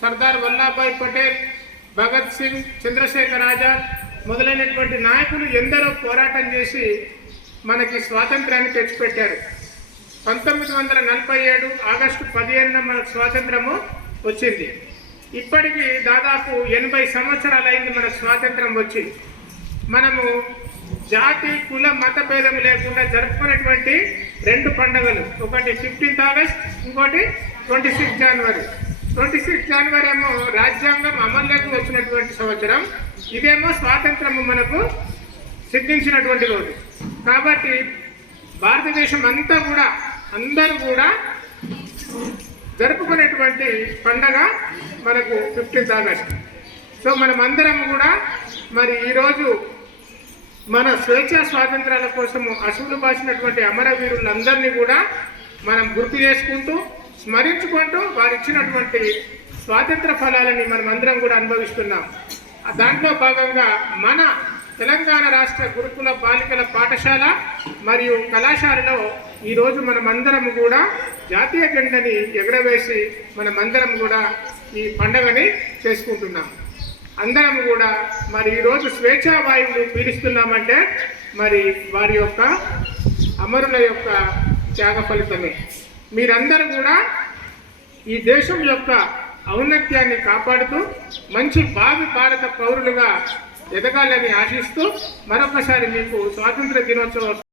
సర్దార్ వల్లభాయ్ పటేల్, భగత్ సింగ్, చంద్రశేఖర్ ఆజాద్ మొదలైనటువంటి నాయకులు ఎందరో పోరాటం చేసి మనకి స్వాతంత్రాన్ని తెచ్చిపెట్టారు. 1947 ఆగస్టు 15న మనకు స్వాతంత్రము వచ్చింది. ఇప్పటికి దాదాపు 80 సంవత్సరాలైంది మనకు స్వాతంత్రం వచ్చి. మనము జాతి కుల మత భేదం లేకుండా జరుపుకునేటువంటి 2 పండుగలు, ఒకటి 15th ఆగస్ట్, ఇంకోటి 26 జనవరి. 26 జనవరి ఏమో రాజ్యాంగం అమల్లోకి వచ్చినటువంటి సంవత్సరం, ఇదేమో స్వాతంత్రము మనకు సిద్ధించినటువంటి రోజు. కాబట్టి భారతదేశం అంతా కూడా అందరూ కూడా జరుపుకునేటువంటి పండగ మనకు 15th ఆగస్ట్. సో మనమందరం కూడా మరి ఈరోజు మన స్వేచ్ఛా స్వాతంత్రాల కోసము అసువులు బాసినటువంటి అమరవీరులందరినీ కూడా మనం గుర్తు చేసుకుంటూ స్మరించుకుంటూ వారు ఇచ్చినటువంటి స్వాతంత్ర ఫలాలని మనం అందరం కూడా అనుభవిస్తున్నాం. దాంట్లో భాగంగా మన తెలంగాణ రాష్ట్ర గురుకుల బాలికల పాఠశాల మరియు కళాశాలలో ఈరోజు మనమందరం కూడా జాతీయ జెండాని ఎగరవేసి మనమందరం కూడా ఈ పండుగని చేసుకుంటున్నాం. అందరం కూడా మరి ఈరోజు స్వేచ్ఛా వాయువులు పీడిస్తున్నామంటే మరి వారి యొక్క అమరుల యొక్క త్యాగ ఫలితమే. మీరందరూ కూడా ఈ దేశం యొక్క ఔన్నత్యాన్ని కాపాడుతూ మంచి భావి భారత పౌరులుగా ఎదగాలని ఆశిస్తూ మరొకసారి మీకు స్వాతంత్ర దినోత్సవం